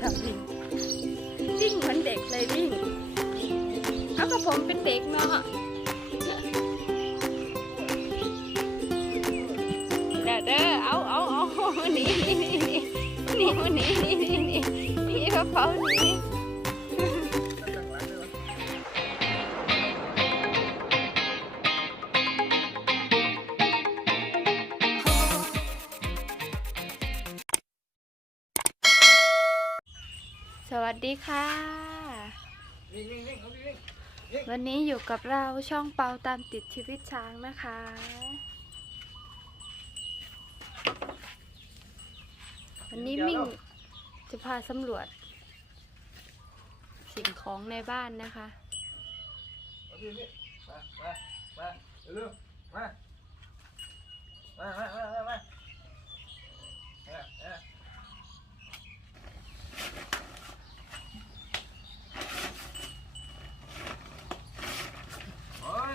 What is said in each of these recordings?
ทำนี่วิ่งเหมือนเด็กเลยวิ่งเขาก็ผมเป็นเด็กเนาะเด้อเด้อเอาเอาเอาหนีหนีหนีหนีหนีหนีหนีกระเป๋าหนี วัสดีค่ะวิ่งวิ่งวิ่งเอาวิ่งวิ่งวันนี้อยู่กับเราช่องเปาตามติดชีวิตช้างนะคะ วันนี้มิ่งจะพาสำรวจ สิ่งของในบ้านนะคะเอาวิ่งวิ่งมามามาเร็วๆมามามามามามามามาโอ้ย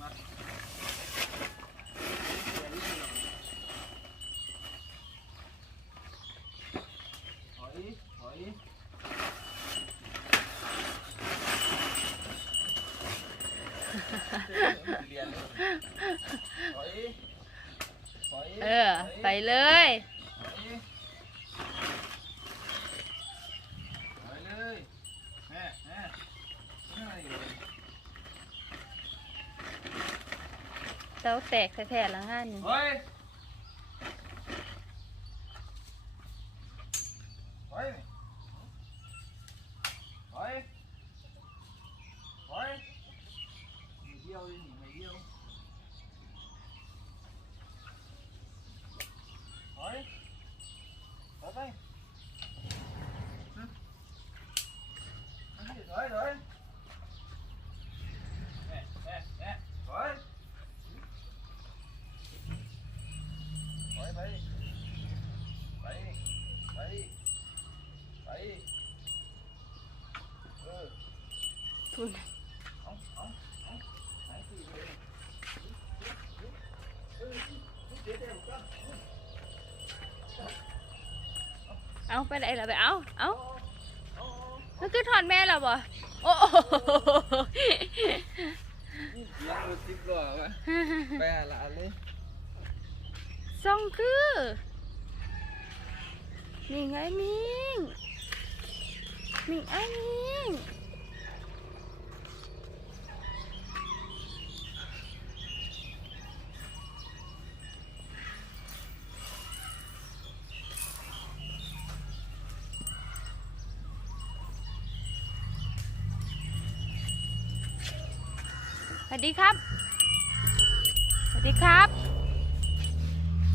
มาถอยถอย เรียนถอยถอย เออ ไปเลย ถอยถอยเลยแม่แม่แม่อะไรอยู่ เต้าแตกแท้ๆละงานนี้เฮ้ยถอยถอยถอยไม่เดียวเลยไม่เดียวถอยถอยไปถอยถอยแม่แม่แม่ถอย ไปไปไปไปไปเออ ทุน เอาเอาเอาหายสิเลยเออเดี๋ยวเดี๋ยวก่ อนเอาไปไหนล่ะไปเอาเอาเอามันคือถอนแม่เราบ่โอ้โหยังรถสิบล้อมาไปหาหลานเลยซ่องคือนี่ไงมิง มิงไอ้มิงสวัสดีครับ สวัสดีครับ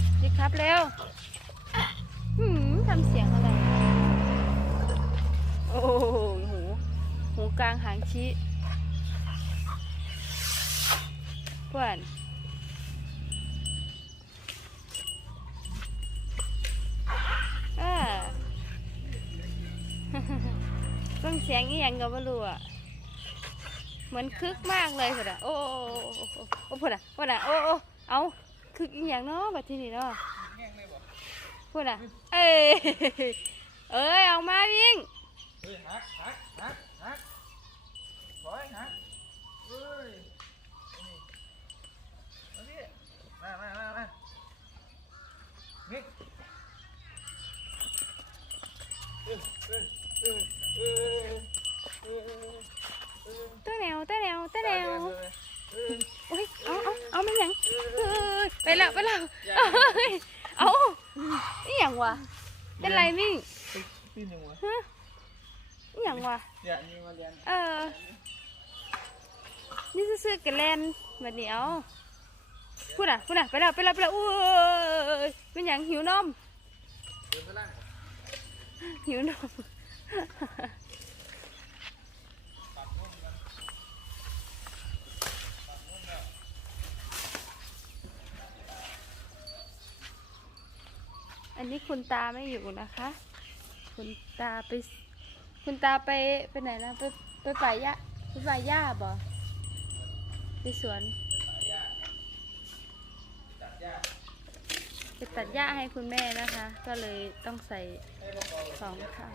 สวัสดีครับเร็วทำเสียงางหางชี้เพื่อนเออเพิ่งเสียงอีหยังก็ไม่รู้อะเหมือนคึกมากเลยพุ่นอะโอ้โอ้โอ้พุ่นอะพุ่นอะโอ้โอ้เอาคึกอีหยังเนาะแบบที่นี่เนาะแง่งเลยบอกพูดอะเอ้ยเอ้ยเอามาวิ่งเฮ้ยหักหักหักหัก ถอยหักเฮ้ยนี่มาพี่มามามามานี่เออเออเออเออเออเออตัวแนวตัวแนวตัวแนวเออโอ้ยเอาเอาเอาไม่ยังเอ้ยไปแล้วไปแล้วเอ้ยเอานี่ยังวะเป็นไรมิ่งพี่หนึ่งวะฮะ นี่ยังวะอย่านี่มาเรียนเออ นี่ซื้อๆกันแลนแบบนี้เอาพูดอะพูดอะไปแล้วไปแล้วไปแล้วอุ้ยเป็นหยังหิวนมเดินไปล่างหิวนมอันนี้คุณตาไม่อยู่นะคะ คุณตาไป คุณตาไปไปไหนนะไปไปป่าหญ้าไปป่าหญ้าบ่ไปสวนไปตัดหญ้าให้คุณแม่นะคะ ก็เลยต้องใส่สองข้าง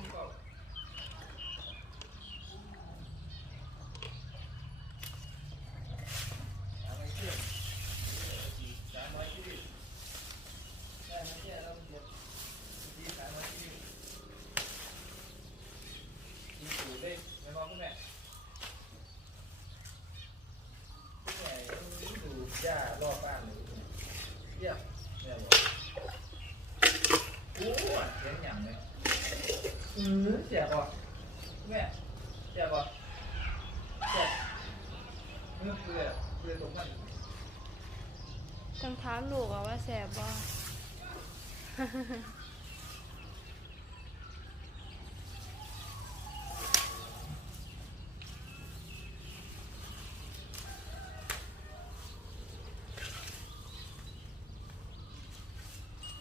ย่ารอบบ้านเลยเยี่ยมเนี่ยบอกโอ้ยเสียงหยั่งเลยอือเสียบ่แม่เสียบ่เสีย เมื่อเปลือยเปลือยตรงมันต้องถามลูกอะว่าแสบบ่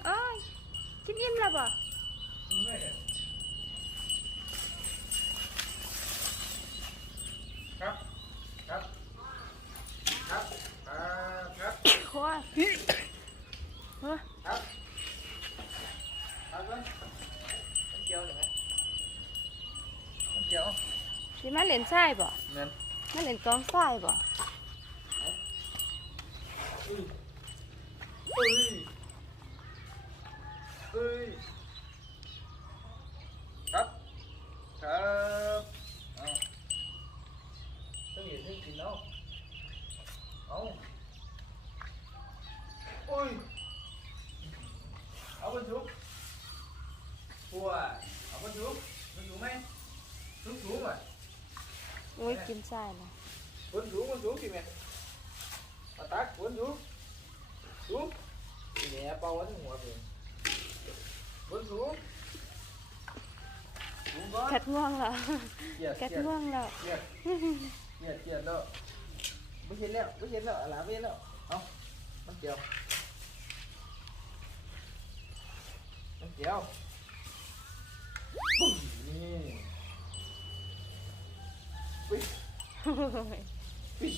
โอ้ยกินอิ่มแล้วบ่ เมื่อยเลยครับ ครับ ครับครับครับ คว้าเฮ้ย ครับครับเลยมันเกี่ยวเห็นไหมมันเกี่ยว สิ มาเล่นทรายบ่เงินมาเล่นกองทรายบ่เอ้ยเอ้ยเอ้ยครับครับเอาต้องเหยียดให้กินเอาเอาโอ้ยเอาไปชุบปัวเอาไปชุบมันอยู่ไหมชุบสูงอะ โอ้ยกินทรายนะบนสูงบนสูงสิแม่เอาตักบนสูงสูงสิแม่เป่าไว้ที่หัวเพิ่นบนสูงสูงก่อนกัดง่วงแล้วเกียดกัดเกียดง่วงแล้วเกียดเกียดเกียดแล้วไม่เห็นแล้วไม่เห็นแล้วอะไรไม่เห็นแล้วเอามันเกี่ยวมันเกี่ยวปุ้งนี่ ปิ๊ชปิ๊ช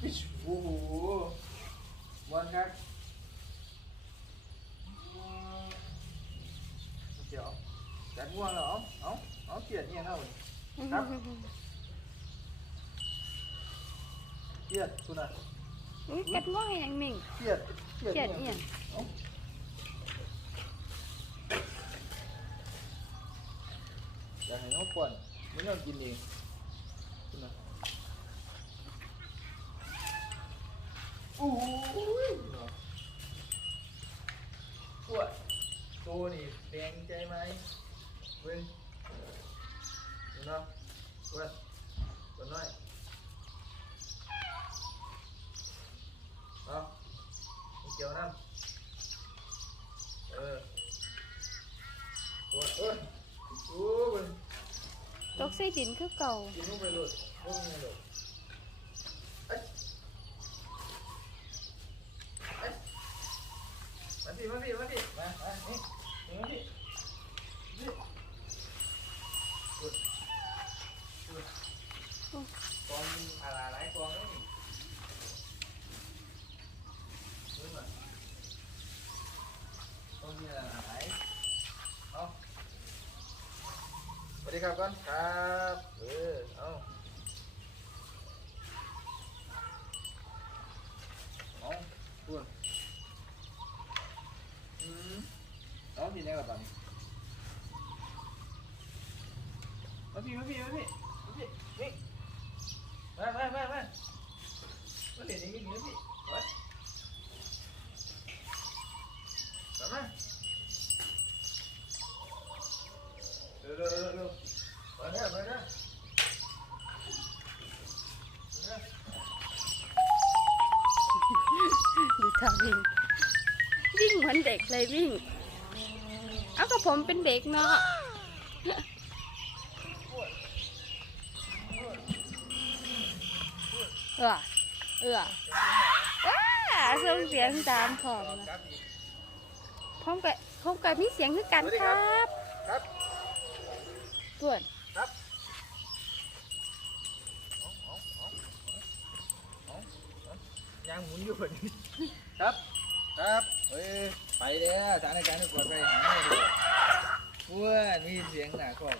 ปิ๊ชโอ้โหบอลครับมันเกี่ยวจัดง่วงแล้วเอาเไม่ยอาเกียดเนี่ยเอาครับเกียดคุณน่ะ อุ้ยกัดง่วงอย่างหนึ่ง เกียดเกียด เกลียด นี่ อีหยัง เอาอยากให้น้องป่วนไม่ต้องกินเองคุณน่ะโอ้ยเนาะปวดโตนี่แดงใจไหมเว้ยดูเนาะปวดปวดน้อยเอาไม่เกี่ยวน้ำเออปวดเอ้ยโอ้ย ต กใส่ดินคือเก่ากินลูกไปเลยลูกไปเลยเอ้ยเอ้ยมาสิมาสิมาสิมามานี่มาสินี่กองอะไรหลายกองนี่รู้ไหมกองมีอะไรหลายเอาสวัส ดีครับก่อนครับเออเอาเอาพูดอืมเอาพี่เนี่ยกับตันมาพี่มาพี่มาพี่มาพี่นี่มามามามา วิ่ง วิ่งเหมือนเด็กเลยวิ่ง เอากับผมเป็นเด็กเนาะเออเออว้าส่งเสียงตามพร้อมนะครับอีกพร้อมกับพร้อมกับมีเสียงคือกันครับครับส่วนครับเอาเอาเอาเอาเอายางหมุนอยู่พอดี ครับ ครับเฮ้ยไปเด้อสถานการณ์ปลอดภัยหาไม่ได้ว้ามีเสียงหนาคอก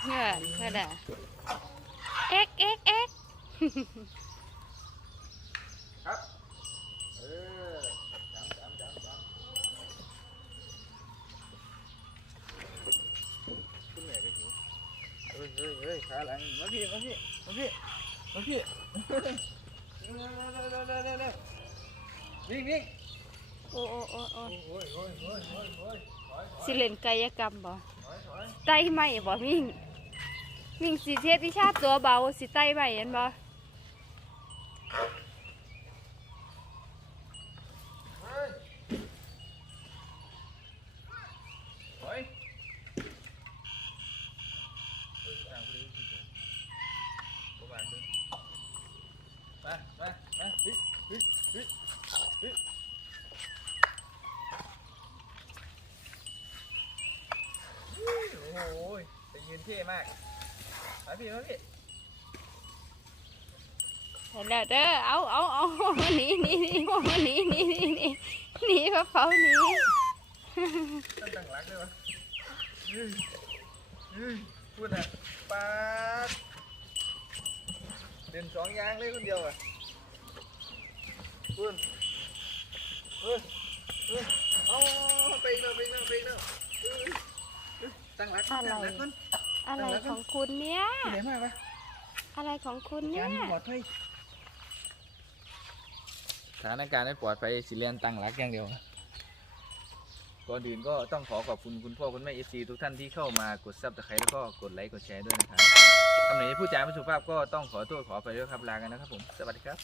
เพื่อนเพื่อนอะเอ็กเอ็กเอ็กครับ เออจำจำจำจำคุณแม่ก็หิวเฮ้ยเฮ้ยเฮ้ยขาหลังมาพี่มาพี่มาพี่มาพี่เร็ วิ่งวิ่งโอ้โอ้โอ้โอ้สิเล่นกายกรรมบ่ไต้ไหมบ่มิ่งมิ่งสิเทศวิชาตัวเบาสิไต้ไหมเห็นบ่ เฮ้ยถอยเฮ้ยต่างคนอื่นสิประมาณนึงมามามาฮิฮิฮิฮิ โอ้โหไปยืนเท่มากมาพี่มาพี่เห็นแล้วเด้อเอาเอาเอาหนีหนีหนีโอ้หนีหนีหนีหนีหนีพระเผาหนีตั้งตั้งหลักเลยวะพูดอะปาดเด่นสองยางเลยคนเดียวอะ พูดเฮ้ยเฮ้ยเอาไปอีกแล้วไปอีกแล้วไปอีกแล้วเฮ้ยเฮ้ยตั้งหลักตั้งหลักคนอะไรของคุณเนี่ยที่ไหนมาปะอะไรของคุณเนี่ยการปลอดภัยสถานการณ์ไม่ปลอดภัยสิเรียนตั้งหลักอย่างเดียวก่อนอื่นก็ต้องขอขอบคุณคุณพ่อคุณแม่เอซีทุกท่านที่เข้ามากดซับสไครต์แล้วก็กดไลค์กดแชร์ด้วยนะครับคำไหนที่ผู้จาไม่สุภาพก็ต้องขอโทษขอไปด้วยครับลากันนะครับผม สวัสดีครับ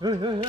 Hey hey hey.